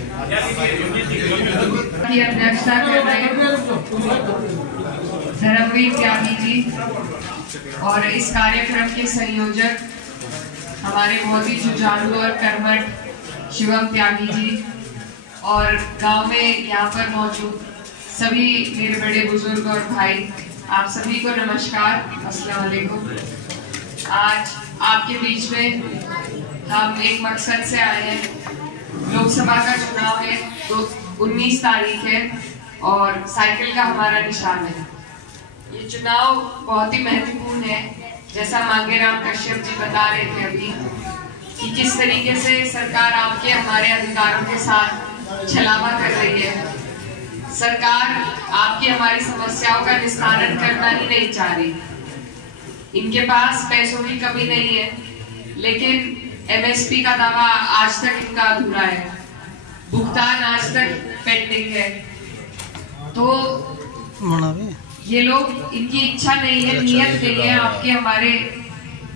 की अध्यक्षता कर रहे धर्मवीर त्यागी जी और इस कार्यक्रम के संयोजक हमारे बहुत ही जुझारू और कर्मठ शिवम त्यागी जी और गांव में यहाँ पर मौजूद सभी मेरे बड़े बुजुर्ग और भाई, आप सभी को नमस्कार, अस्सलाम वालेकुम। आज आपके बीच में हम एक मकसद से आए हैं। लोकसभा का चुनाव है तो 19 तारीख है और साइकिल का हमारा निशान है। ये चुनाव बहुत ही महत्वपूर्ण है। जैसा मांगेराम कश्यप जी बता रहे थे अभी कि किस तरीके से सरकार आपके हमारे अधिकारों के साथ छलावा कर रही है। सरकार आपकी हमारी समस्याओं का निस्तारण करना ही नहीं चाह रही। इनके पास पैसों की कमी नहीं है, लेकिन MSP का दावा आज तक इनका अधूरा है, भुगतान आज तक पेंडिंग है। तो ये लोग, इनकी इच्छा नहीं है, नियत नहीं है आपके हमारे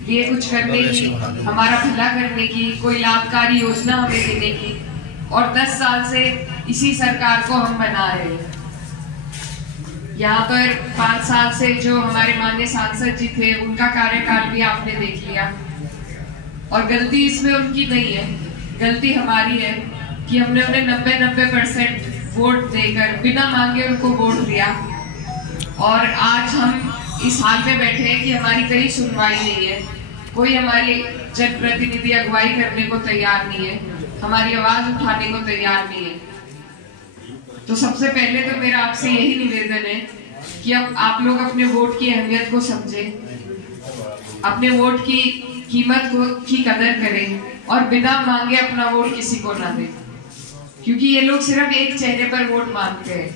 लिए कुछ करने की, हमारा भला करने की, कोई लाभकारी योजना हमें देने की। और 10 साल से इसी सरकार को हम बना रहे हैं। यहाँ पर 5 साल से जो हमारे माननीय सांसद जी थे, उनका कार्यकाल भी आपने देख लिया और गलती इसमें उनकी नहीं है, गलती हमारी है कि हमने उन्हें 90% वोट देकर बिना मांगे उनको वोट दिया और आज हम इस हाल में बैठे हैं कि हमारी कहीं सुनवाई नहीं है, कोई हमारी जनप्रतिनिधि अगुवाई करने को तैयार नहीं है, हमारी आवाज उठाने को तैयार नहीं है। तो सबसे पहले तो मेरा आपसे यही निवेदन है कि अब आप लोग अपने वोट की अहमियत को समझें, अपने वोट की कीमत की कदर करें और बिना मांगे अपना वोट किसी को ना दें, क्योंकि ये लोग सिर्फ एक चेहरे पर वोट मांगते हैं,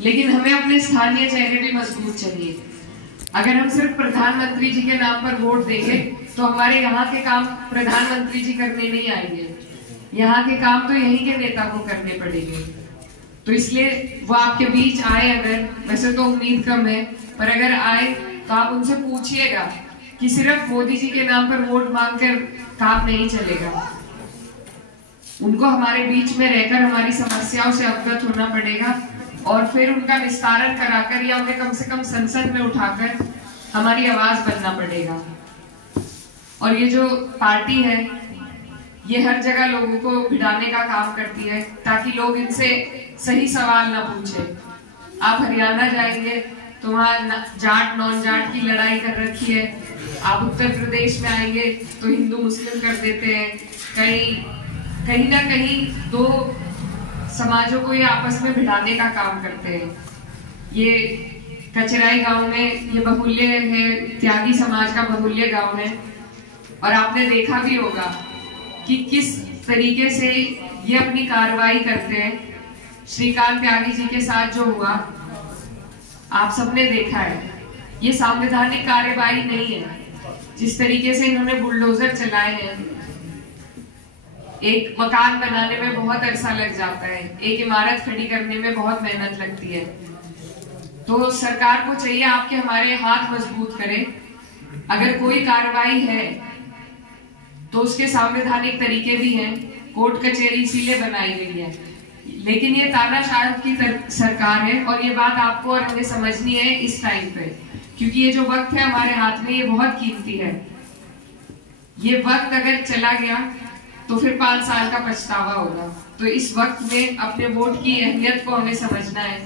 लेकिन हमें अपने स्थानीय चेहरे भी मजबूत चाहिए। अगर हम सिर्फ प्रधानमंत्री जी के नाम पर वोट देंगे तो हमारे यहाँ के काम प्रधानमंत्री जी करने नहीं आएंगे, यहाँ के काम तो यहीं के नेता को करने पड़ेंगे। तो इसलिए वो आपके बीच आए, अगर, वैसे तो उम्मीद कम है, पर अगर आए तो आप उनसे पूछिएगा कि सिर्फ मोदी जी के नाम पर वोट मांगकर काम नहीं चलेगा। उनको हमारे बीच में रहकर हमारी समस्याओं से अवगत होना पड़ेगा और फिर उनका निस्तारण कराकर या उन्हें कम से कम संसद में उठाकर हमारी आवाज बनना पड़ेगा। और ये जो पार्टी है, ये हर जगह लोगों को भिड़ाने का काम करती है ताकि लोग इनसे सही सवाल ना पूछे। आप हरियाणा जाएंगे तो वहाँ जाट नॉन जाट की लड़ाई कर रखी है, आप उत्तर प्रदेश में आएंगे तो हिंदू मुस्लिम कर देते हैं, कहीं ना कहीं दो समाजों को ये आपस में भिड़ाने का काम करते हैं। ये कचराई गांव में ये बहुल्य है, त्यागी समाज का बहुल्य गांव है और आपने देखा भी होगा कि किस तरीके से ये अपनी कार्रवाई करते हैं। श्रीकांत त्यागी जी के साथ जो हुआ आप सबने देखा है, ये संवैधानिक कार्यवाही नहीं है। जिस तरीके से इन्होंने बुलडोजर चलाए हैं, एक मकान बनाने में बहुत अरसा लग जाता है, एक इमारत खड़ी करने में बहुत मेहनत लगती है। तो सरकार को चाहिए आपके हमारे हाथ मजबूत करे। अगर कोई कार्रवाई है तो उसके संवैधानिक तरीके भी हैं, कोर्ट कचहरी इसीलिए बनाई गई है। लेकिन ये तानाशाह की सरकार है और ये बात आपको और हमें समझनी है इस टाइम पे, क्योंकि ये जो वक्त है हमारे हाथ में, ये बहुत कीमती है। ये वक्त अगर चला गया तो फिर 5 साल का पछतावा होगा। तो इस वक्त में अपने वोट की अहमियत को हमें समझना है।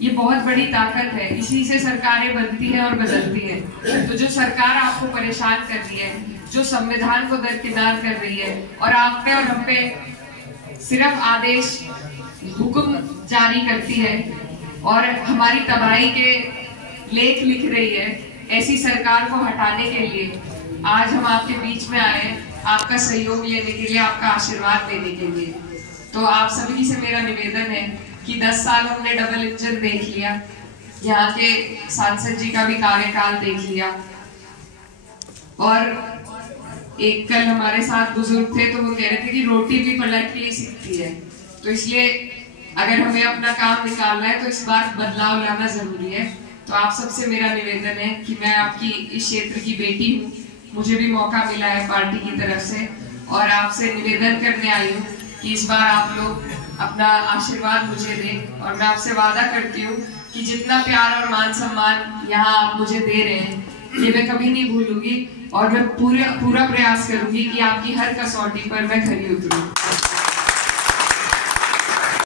ये बहुत बड़ी ताकत है, इसी से सरकारें बनती हैं और बदलती हैं। तो जो सरकार आपको परेशान कर रही है, जो संविधान को दरकिनार कर रही है और आप पे और हम पे सिर्फ आदेश हुक्म जारी करती है और हमारी तबाही के लेख लिख रही है, ऐसी सरकार को हटाने के लिए आज हम आपके बीच में आए हैं, आपका सहयोग लेने के लिए, आपका आशीर्वाद लेने के लिए। तो आप सभी से मेरा निवेदन है कि 10 साल हमने डबल इंजन देख लिया, यहाँ के सांसद जी का भी कार्यकाल देख लिया और एक कल हमारे साथ बुजुर्ग थे तो वो कह रहे थे कि रोटी भी पलट के ही सीखती है। तो इसलिए अगर हमें अपना काम निकालना है तो इस बार बदलाव लाना जरूरी है। तो आप सबसे मेरा निवेदन है कि मैं आपकी इस क्षेत्र की बेटी हूँ, मुझे भी मौका मिला है पार्टी की तरफ से और आपसे निवेदन करने आई हूँ कि इस बार आप लोग अपना आशीर्वाद मुझे दें, और मैं आपसे वादा करती हूँ कि जितना प्यार और मान सम्मान यहाँ आप मुझे दे रहे हैं ये मैं कभी नहीं भूलूंगी, और मैं पूरा प्रयास करूंगी कि आपकी हर कसौटी पर मैं खरी उतरूं।